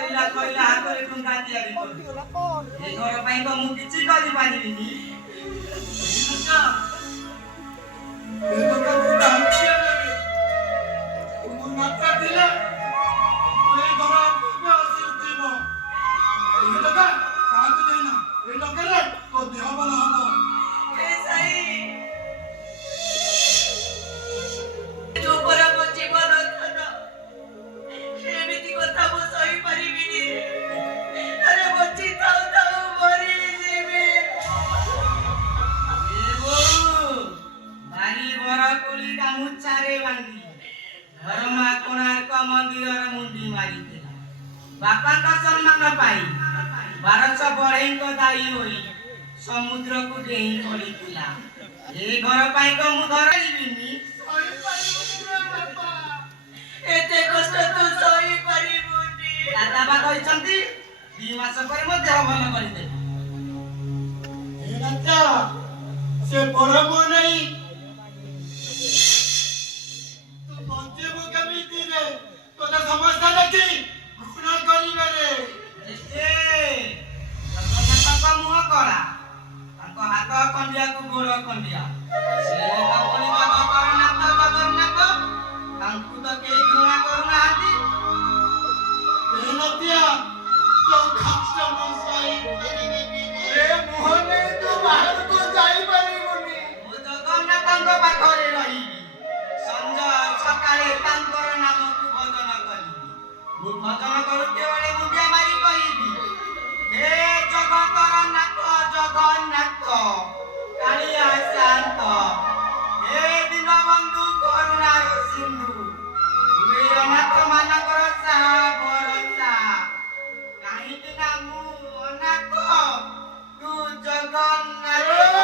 କହିଲା କହିଲା ହାତରେ ଟଙ୍କା ତିଆରି କର ଏ ଘର ପାଇଁ ତ ମୁଁ କିଛି କରିପାରିବିନି बापा सम्मान पाई 1200 बढ़ई दायी होई समुद्र को डेई पड़ीला ए घर पाई को मु धरइबिनी सही परिबुनी बापा एते कष्ट तू सही परिबुनी दादा बा कहिसंती 2 मास पर म देह भल करि दे ए राजा से परम नहीं तू बंचेबो केमिति रे तोता समझता नथी हाथ कंडिया को गोड़ कंडिया से तो के गुणा करूना आदि नतिया तो खास मनसाई ए मोहने तो बाहर को जाई परिबोनी ओ जगन्नाथଙ୍କ ପାଖରେ ରହିବି ସଞ୍ଜ ସକାଳେ ତାଙ୍କର ନାମକୁ ଭଜନ କରିବି ମୁଁ ଭଜନ କରୁତେ ବେଳେ ମୁଣ୍ଡିଆ ମାରି କହିବି हे जगतर नाथ जगन्नाथ कालिया शांत हे दीनबंधु करुणार सिंधु तुमे अनाथ मानकर साहा भरोसा काहीकि ना मु अनाथ तू जगन्नाथ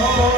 Oh